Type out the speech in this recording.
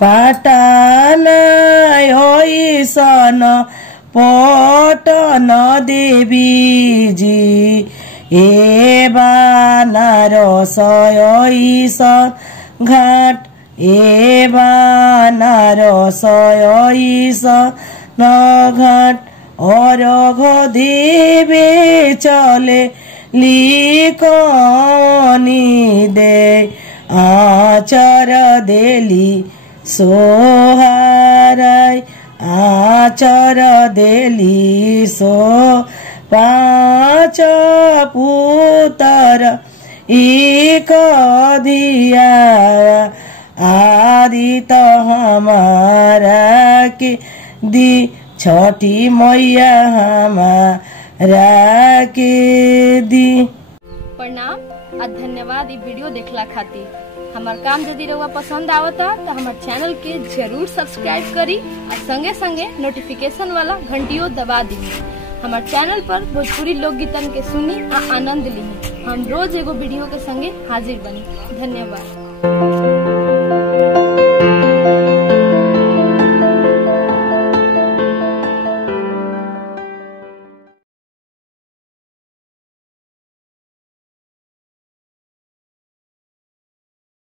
पाटन ऐसन पटन देवी जी ए बनारस ऐसन घाट ए बनारस ऐसन घाट और देवे चले लिखनी दे आचर देली सोहाराय आचर देली सो पाँच पुत्र एक दिया आदि तो हमारा के दी छठी मैया हमारा के दी। प्रणाम और धन्यवाद ई वीडियो देखला खातिर। हमार काम यदि रउआ पसंद आवता तो हमार चैनल के जरूर सब्सक्राइब करी और संगे संगे नोटिफिकेशन वाला घंटियों दबा दी। हमार चैनल पर भोजपुरी लोकगीतन के सुनी आ आनंद ली। हम रोज एगो वीडियो के संगे हाजिर बनी। धन्यवाद।